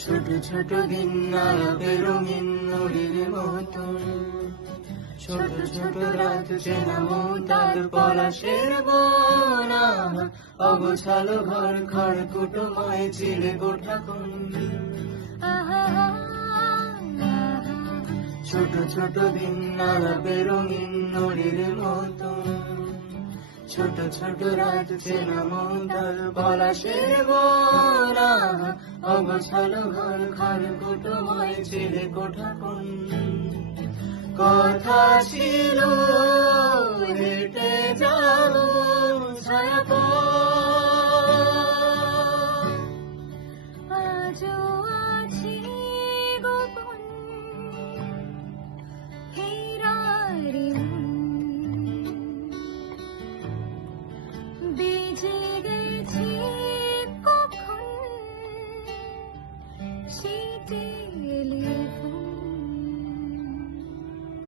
ছোট ছোট দিন আলাপে রঙিন নুড়ির মতন, ছোট ছোট রাত চেনা তার পলাশের বোনা, অগোছালো ঘর খড়কুটোময় চিলে কোঠা কোন। ছোট ছোট দিন আলাপে রঙিন নুড়ির মতন, ছোট ছোট রাত চেনা তার পলাশের বোনা, অগোছালো ঘর খড়কুটোময় চিলে কোঠা কোন। কথা ছিল হেঁটে যাব ছায়াপথ, আজও আছি গোপন হীরারি বেজে গেছি কখন শীতে এলে